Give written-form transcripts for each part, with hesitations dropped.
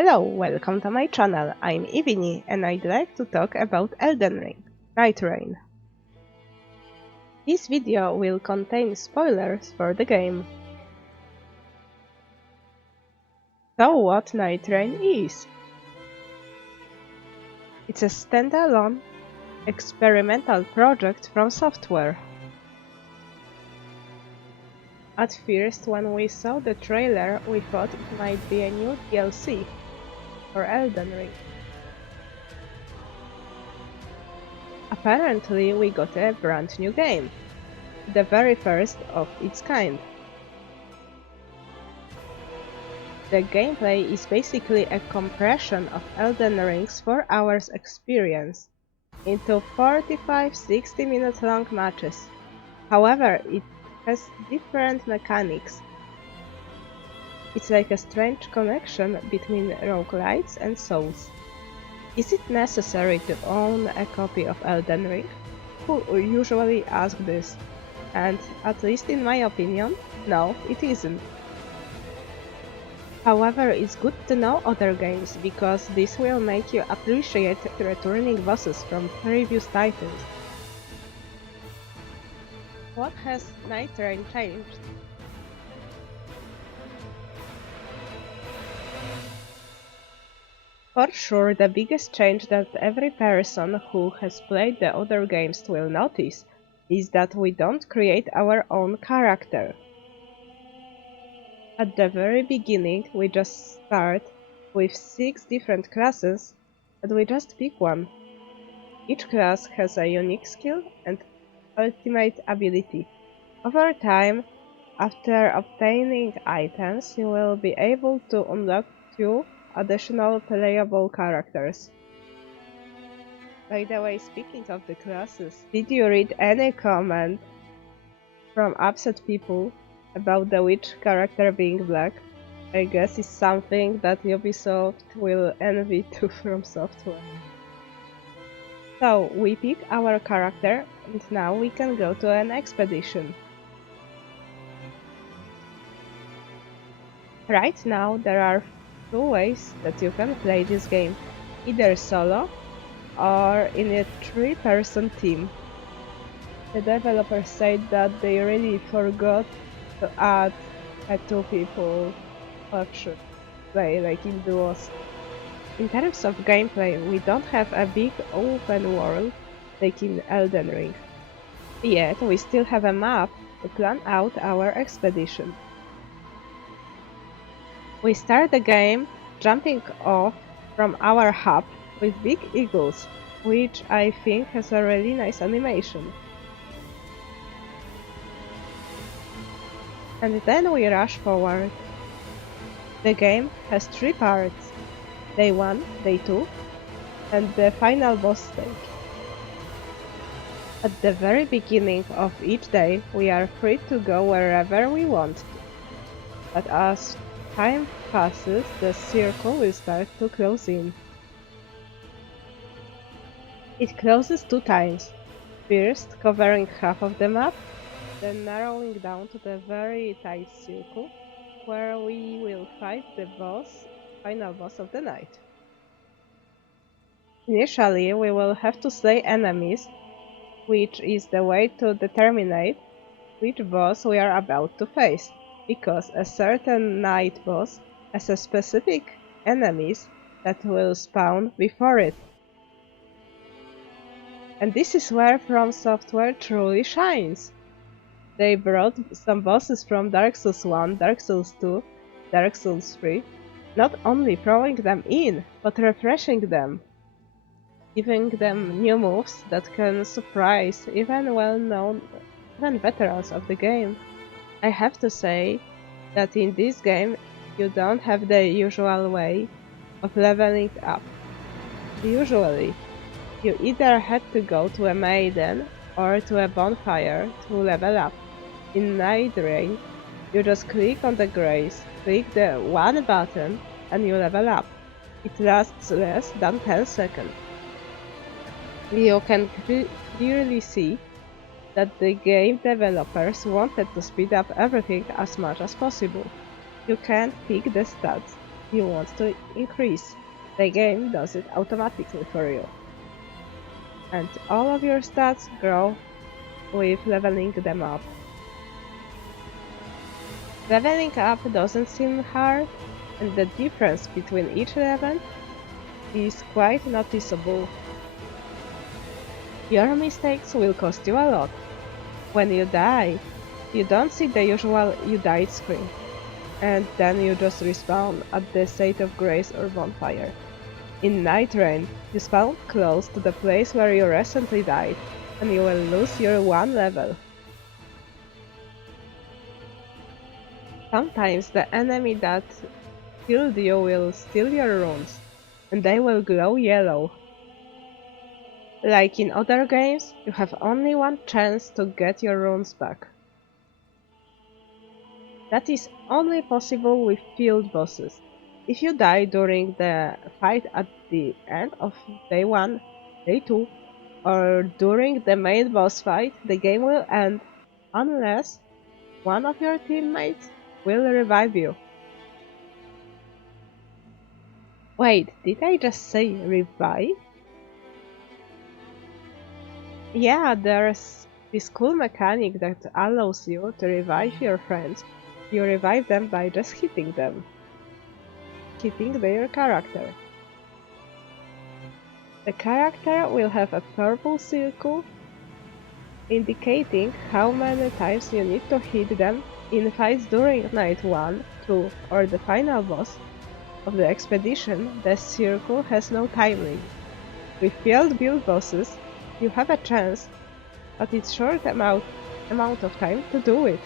Hello, welcome to my channel. I'm Ivini and I'd like to talk about Elden Ring, Nightreign. This video will contain spoilers for the game. So what Nightreign is? It's a standalone, experimental project from software. At first, when we saw the trailer, we thought it might be a new DLC for Elden Ring. Apparently, we got a brand new game, the very first of its kind. The gameplay is basically a compression of Elden Ring's 4 hours experience into 45-60 minute long matches. However, it has different mechanics. It's like a strange connection between roguelites and souls. Is it necessary to own a copy of Elden Ring? Who usually ask this, and at least in my opinion, no, it isn't. However, it's good to know other games, because this will make you appreciate returning bosses from previous titles. What has Nightreign changed? For sure, the biggest change that every person who has played the other games will notice is that we don't create our own character. At the very beginning, we just start with 6 different classes, and we just pick one. Each class has a unique skill and ultimate ability. Over time, after obtaining items, you will be able to unlock 2 additional playable characters. By the way, speaking of the classes, did you read any comment from upset people about the witch character being black? I guess it's something that Ubisoft will envy to from software. So, we pick our character and now we can go to an expedition. Right now there are 2 ways that you can play this game, either solo or in a 3-person team. The developers said that they really forgot to add a 2 people option, play like in duos. In terms of gameplay, we don't have a big open world like in Elden Ring. Yet we still have a map to plan out our expedition. We start the game jumping off from our hub with big eagles, which I think has a really nice animation. And then we rush forward. The game has 3 parts: Day 1, Day 2, and the final boss stage. At the very beginning of each day, we are free to go wherever we want to. But as time passes, the circle will start to close in. It closes 2 times, first covering half of the map, then narrowing down to the very tight circle, where we will fight the final boss of the night. Initially, we will have to slay enemies, which is the way to determine which boss we are about to face, because a certain night boss has a specific enemies that will spawn before it. And this is where From Software truly shines. They brought some bosses from Dark Souls 1, Dark Souls 2, Dark Souls 3, not only throwing them in, but refreshing them, giving them new moves that can surprise even veterans of the game. I have to say that in this game you don't have the usual way of leveling up. Usually, you either had to go to a maiden or to a bonfire to level up. In Nightreign, you just click on the grace, click the 1 button and you level up. It lasts less than 10 seconds. You can clearly see that the game developers wanted to speed up everything as much as possible. You can't pick the stats. you want to increase. The game does it automatically for you. And all of your stats grow with leveling them up. Leveling up doesn't seem hard, and the difference between each level is quite noticeable. Your mistakes will cost you a lot. When you die, you don't see the usual "you died" screen, and then you just respawn at the State of Grace or bonfire. In Nightreign, you spawn close to the place where you recently died, and you will lose your one level. Sometimes the enemy that killed you will steal your runes, and they will glow yellow. Like in other games, you have only one chance to get your runes back. That is only possible with field bosses. If you die during the fight at the end of day 1, day 2, or during the main boss fight, the game will end unless one of your teammates will revive you. Wait, did I just say revive? Yeah, there's this cool mechanic that allows you to revive your friends. You revive them by just hitting them, hitting their character. The character will have a purple circle indicating how many times you need to hit them in fights during night 1, 2, or the final boss of the expedition. The circle has no time limit. With field build bosses, you have a chance, but it's short amount of time to do it.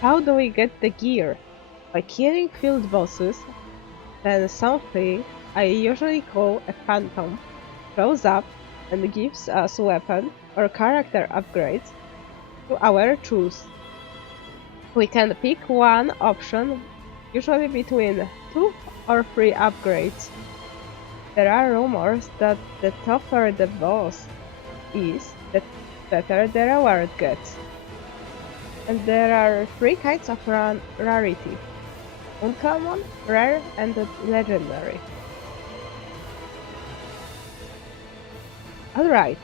How do we get the gear? By killing field bosses, then something I usually call a phantom shows up and gives us weapon or character upgrades to our choose. We can pick one option, usually between 2 or 3 upgrades. There are rumors that the tougher the boss is, the better the reward gets. And there are 3 kinds of rarity: uncommon, rare, and legendary. Alright,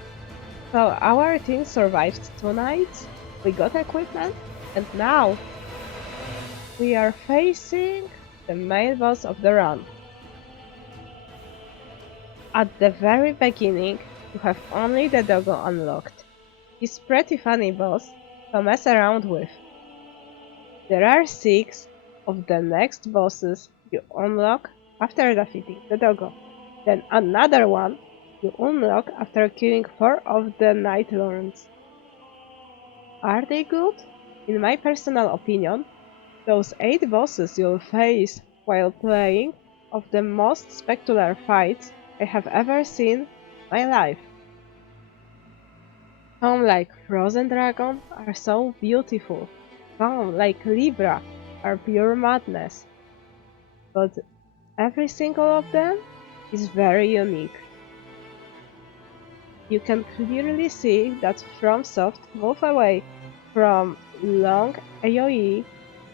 so our team survived 2 nights, we got equipment, and now we are facing the main boss of the run. At the very beginning, you have only the doggo unlocked. He's pretty funny boss to mess around with. There are 6 of the next bosses you unlock after defeating the doggo. Then another one you unlock after killing 4 of the Night Lords. Are they good? In my personal opinion, those 8 bosses you'll face while playing of the most spectacular fights I have ever seen in my life. Some like Frozen Dragon are so beautiful, some like Libra are pure madness, but every single of them is very unique. You can clearly see that FromSoft moved away from long AoE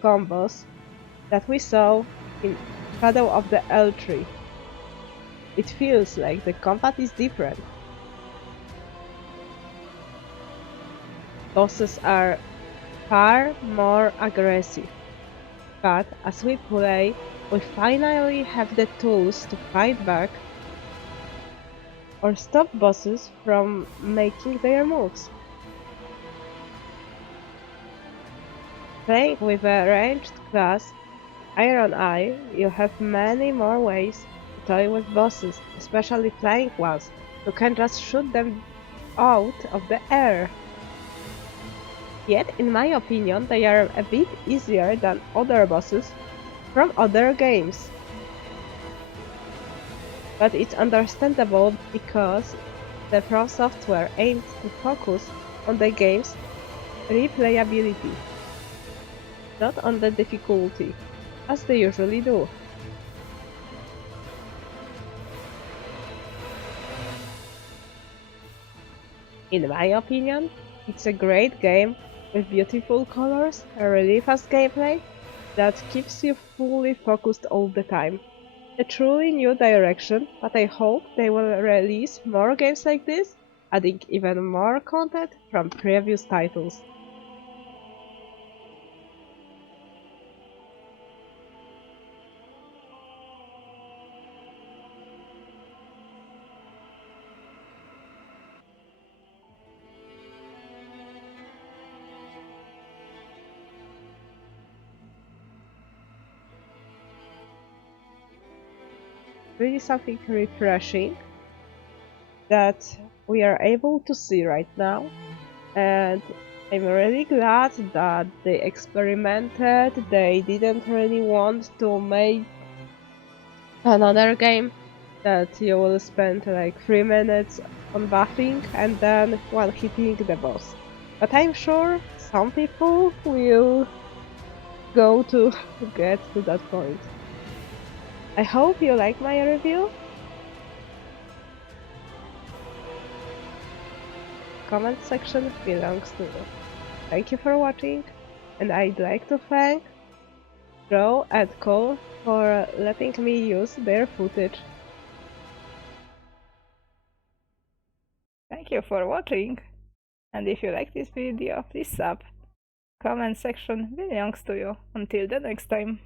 combos that we saw in Shadow of the L3. It feels like the combat is different. Bosses are far more aggressive, but as we play, we finally have the tools to fight back or stop bosses from making their moves. Playing with a ranged class, Iron Eye, you have many more ways to toy with bosses, especially flying ones. You can just shoot them out of the air. Yet, in my opinion, they are a bit easier than other bosses from other games. But it's understandable because the From Software aimed to focus on the game's replayability, not on the difficulty, as they usually do. In my opinion, it's a great game with beautiful colors, a really fast gameplay, that keeps you fully focused all the time. A truly new direction, but I hope they will release more games like this, adding even more content from previous titles. Really something refreshing that we are able to see right now, and I'm really glad that they experimented. They didn't really want to make another game that you will spend like 3 minutes on buffing and then while hitting the boss. But I'm sure some people will go to get to that point. I hope you like my review. Comment section belongs to you. Thank you for watching, and I'd like to thank Joe and Cole for letting me use their footage. Thank you for watching, and if you like this video, please sub. Comment section belongs to you. Until the next time.